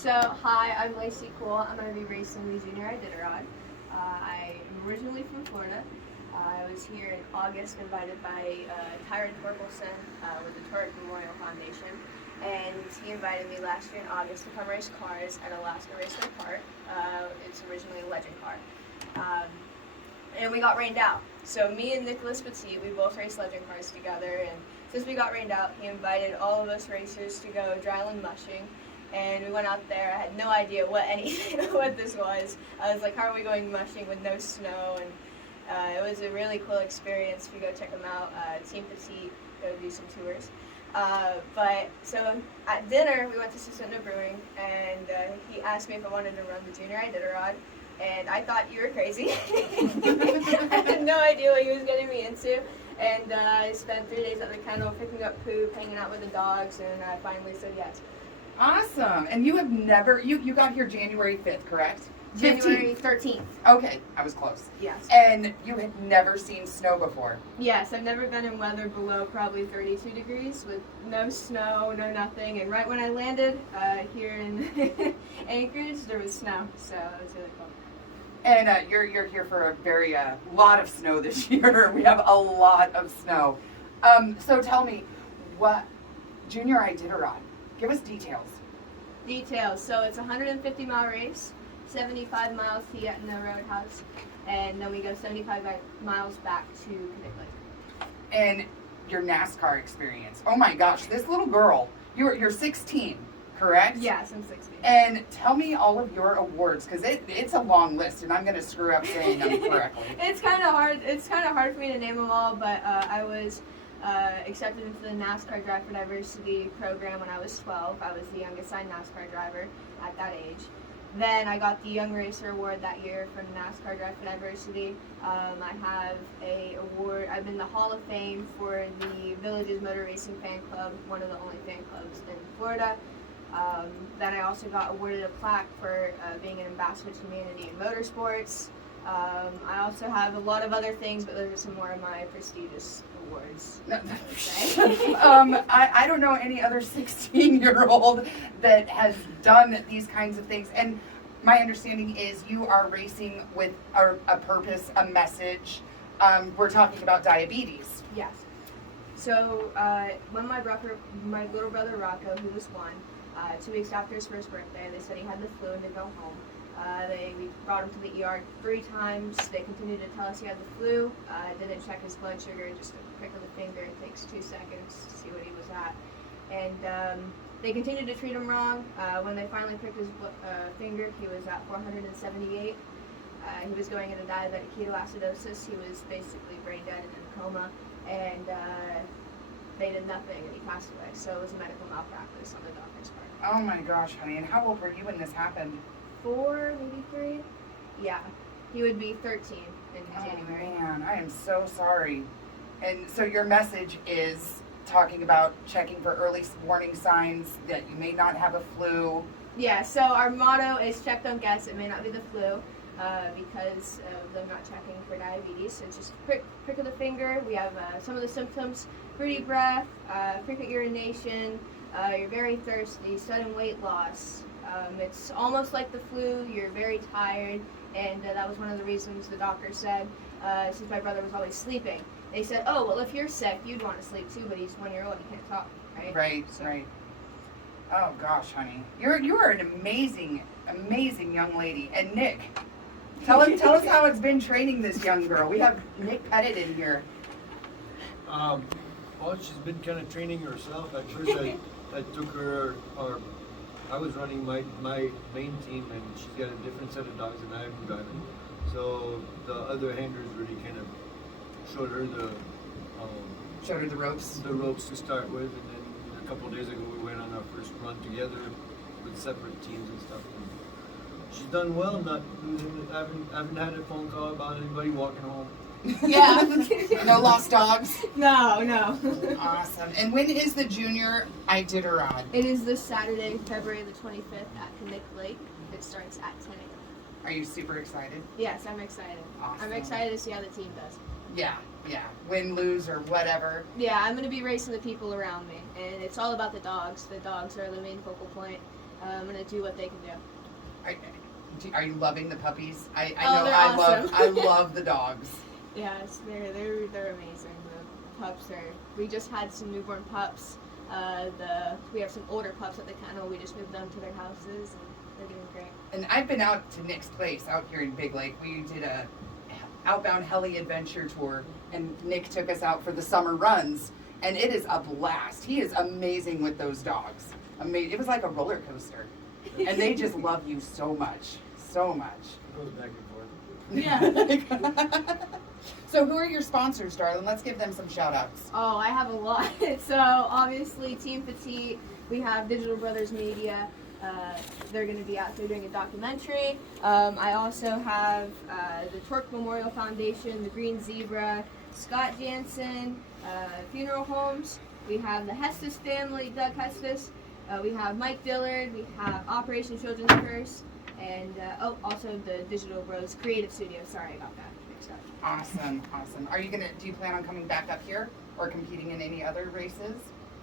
So, hi, I'm Lacy Kuehl. I'm going to be racing the junior Iditarod. I am originally from Florida. I was here in August, invited by Tyren Torkelson with the Tork Memorial Foundation. And he invited me last year in August to come race cars at Alaskan Raceway Park. It's originally a legend car. And we got rained out. So me and Nicolas Petit, we both raced legend cars together. And since we got rained out, he invited all of us racers to go dryland mushing. And we went out there. I had no idea what this was. I was like, how are we going mushing with no snow? And it was a really cool experience. If you go check them out, Team Petit, go do some tours. But so at dinner, we went to Susitna Brewing, and he asked me if I wanted to run the junior Iditarod. And I thought you were crazy. I had no idea what he was getting me into. And I spent 3 days at the kennel picking up poop, hanging out with the dogs, and I finally said yes. Awesome. And you have never, you got here January 5th, correct? January 13th. Okay, I was close. Yes. And you had never seen snow before? Yes, I've never been in weather below probably 32 degrees with no snow, no nothing. And right when I landed here in Akers, there was snow, so it was really cool. And you're here for a very lot of snow this year. We have a lot of snow. So tell me, what junior Iditarod? Give us details. Details. So it's a 150-mile race, 75 miles to Yetna Roadhouse, and then we go 75 miles back to Petit Lake. And your NASCAR experience. Oh my gosh, this little girl, you're 16, correct? Yes, I'm 16. And tell me all of your awards, because it's a long list, and I'm going to screw up saying them correctly. It's kind of hard. It's kind of hard for me to name them all, but I was accepted into the NASCAR Drive for Diversity program when I was 12. I was the youngest signed NASCAR driver at that age. Then I got the Young Racer Award that year from NASCAR Drive for Diversity. I have a award. I'm in the Hall of Fame for the Villages Motor Racing Fan Club, one of the only fan clubs in Florida. Then I also got awarded a plaque for being an ambassador to humanity in motorsports. I also have a lot of other things, but those are some more of my prestigious awards. I don't know any other 16-year-old that has done these kinds of things. And my understanding is you are racing with a purpose, a message. We're talking about diabetes. Yes. So when my little brother Rocco, who was 1, 2 weeks after his first birthday, they said he had the flu and to go home. We brought him to the ER 3 times. They continued to tell us he had the flu. Didn't check his blood sugar, just a prick of the finger. It takes 2 seconds to see what he was at. And they continued to treat him wrong. When they finally pricked his finger, he was at 478. He was going into diabetic ketoacidosis. He was basically brain dead and in a coma. And they did nothing, and he passed away. So it was a medical malpractice on the doctor's part. Oh my gosh, honey. And how old were you when this happened? 4, maybe 3. Yeah, he would be 13 in January. Oh man, I am so sorry. And so your message is talking about checking for early warning signs that you may not have a flu. Yeah, so our motto is check, don't guess. It may not be the flu because of them not checking for diabetes. So it's just prick of the finger. We have some of the symptoms: fruity breath, frequent urination, you're very thirsty, sudden weight loss. It's almost like the flu. You're very tired, and that was one of the reasons the doctor said, since my brother was always sleeping, they said, oh, well, if you're sick, you'd want to sleep too, but he's 1 year old, he can't talk, right? Right, so. Right. Oh gosh, honey, you are an amazing young lady. And Nick, tell us how it's been training this young girl. We have Nick Petit in here. Well, she's been kind of training herself. At first, I took her, or I was running my main team, and she's got a different set of dogs than I'm driving. So the other handlers really kind of showed her the ropes. The ropes to start with, and then a couple of days ago we went on our first run together with separate teams and stuff. And she's done well. I haven't had a phone call about anybody walking home. Yeah. No lost dogs? No. Awesome. And when is the junior Iditarod? It is this Saturday, February the 25th at Petit Lake. It starts at 10 a.m. Are you super excited? Yes, I'm excited. Awesome. I'm excited to see how the team does. Yeah. Win, lose, or whatever. Yeah, I'm going to be racing the people around me, and it's all about the dogs. The dogs are the main focal point, I'm gonna do what they can do. Are you loving the puppies? I Oh, know they're I awesome. love the dogs. Yes, they're amazing. The pups are. We just had some newborn pups. We have some older pups at the kennel. We just moved them to their houses, and they're doing great. And I've been out to Nick's place out here in Big Lake. We did a outbound heli adventure tour, and Nick took us out for the summer runs, and it is a blast. He is amazing with those dogs. It was like a roller coaster, and they just love you so much, so much. It goes back and forth. Yeah. So who are your sponsors, darling? Let's give them some shout outs. Oh, I have a lot. So obviously Team Petit, we have Digital Brothers Media. They're going to be out there doing a documentary. I also have the Tork Memorial Foundation, the Green Zebra, Scott Janssen, Funeral Homes. We have the Hestes family, Doug Hestes. We have Mike Dillard. We have Operation Children's Curse. And also the Digital Bros Creative Studio. Sorry about that. Mixed up. Awesome. Do you plan on coming back up here or competing in any other races?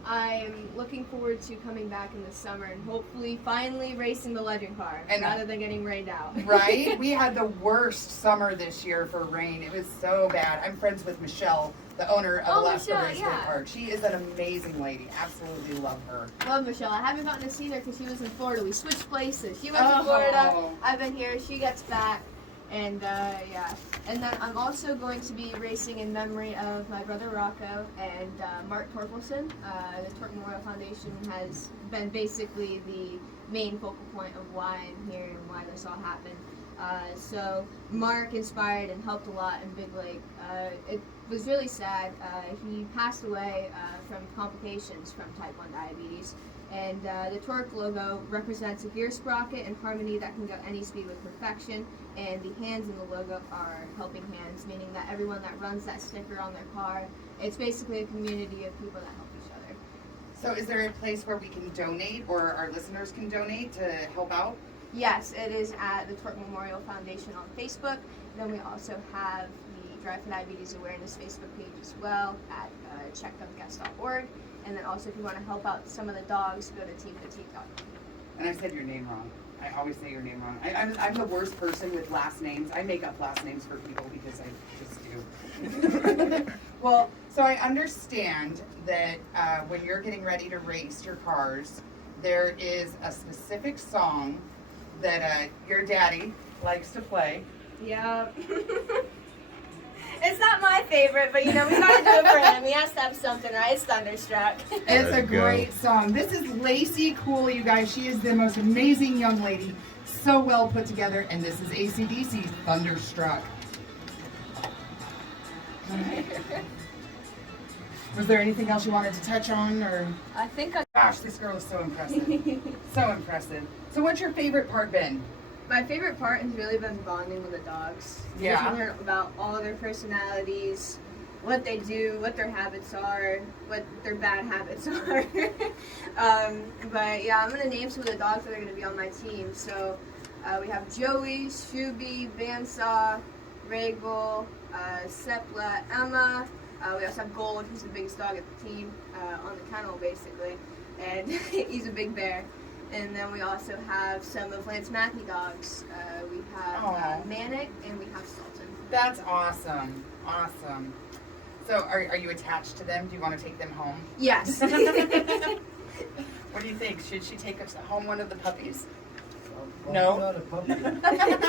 I'm looking forward to coming back in the summer and hopefully finally racing the legend car And, rather than getting rained out. Right? We had the worst summer this year for rain. It was so bad. I'm friends with Meshelle, the owner of Alaska Meshelle, Raceway yeah. Park. She is an amazing lady. Absolutely love her. Love Meshelle. I haven't gotten to see her because she was in Florida. We switched places. She went to Florida. I've been here. She gets back. And yeah. And then I'm also going to be racing in memory of my brother Rocco and Mark Torkelson. The Tork Memorial Foundation has been basically the main focal point of why I'm here and why this all happened. So Mark inspired and helped a lot in Big Lake. It was really sad. He passed away from complications from type 1 diabetes. And the Tork logo represents a gear sprocket and harmony that can go any speed with perfection. And the hands in the logo are helping hands, meaning that everyone that runs that sticker on their car, it's basically a community of people that help each other. So is there a place where we can donate or our listeners can donate to help out? Yes, it is at the Tork Memorial Foundation on Facebook. Then we also have the Drive for Diabetes Awareness Facebook page as well at checktheguest.org. And then also if you want to help out some of the dogs, go to teampetit.com. And I said your name wrong. I always say your name wrong. I'm the worst person with last names. I make up last names for people because I just do. Well, so I understand that when you're getting ready to race your cars, there is a specific song that your daddy likes to play. Yeah. It's not my favorite, but we gotta do it for him. He has to have something, right? It's Thunderstruck. It's a great song. This is Lacy Kuehl, you guys. She is the most amazing young lady. So well put together. And this is AC/DC Thunderstruck. All right. Was there anything else you wanted to touch on, or? I think Gosh, this girl is so impressive. So impressive. So what's your favorite part been? my favorite part has really been bonding with the dogs. Yeah. Just to learn about all their personalities, what they do, what their habits are, what their bad habits are. But yeah, I'm gonna name some of the dogs that are gonna be on my team. So we have Joey, Shuby, Bandsaw, Regal, Sepla, Emma. We also have Gold, who's the biggest dog at the team, on the kennel basically, and he's a big bear. And then we also have some of Lance Mackey dogs. We have Manic and we have Sultan. That's awesome. Awesome. So are you attached to them? Do you want to take them home? Yes. What do you think? Should she take us home one of the puppies? Well, No. Not a puppy.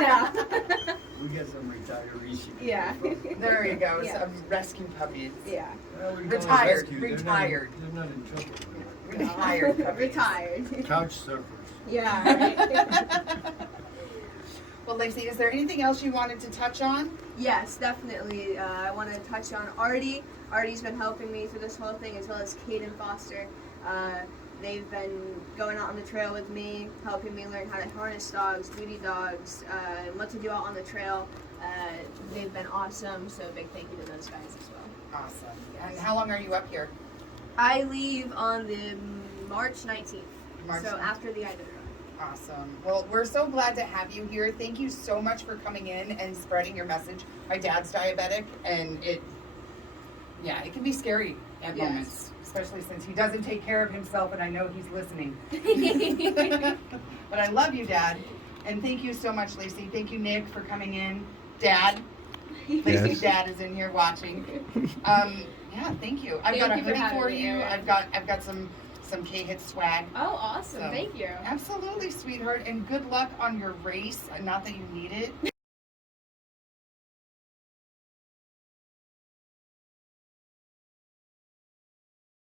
Yeah. We get some retirees. Yeah. There you go. Yeah. Some rescue puppies. Yeah. Well, we Retired, call it rescue. retired. They're not in trouble. Retired puppies. Retired. Couch surfers. Yeah. Right. Well, Lacy, is there anything else you wanted to touch on? Yes, definitely. I want to touch on Artie. Artie's been helping me through this whole thing, as well as Kaiden Foster. They've been going out on the trail with me, helping me learn how to harness dogs, duty dogs, and what to do out on the trail. They've been awesome, so a big thank you to those guys as well. Awesome. And how long are you up here? I leave on the March 19th, March so 19th. after the Iditarod. Awesome. Well, we're so glad to have you here. Thank you so much for coming in and spreading your message. My dad's diabetic, and it can be scary at Yes. moments, especially since he doesn't take care of himself, and I know he's listening. But I love you, Dad. And thank you so much, Lacy. Thank you, Nick, for coming in. Dad. Lacy's dad is in here watching. Yeah, thank you. I've got a Thank you for hoodie having for me, you. Erin. I've got some KHITZ swag. Oh, awesome. So, Thank you. Absolutely, sweetheart. And good luck on your race. Not that you need it.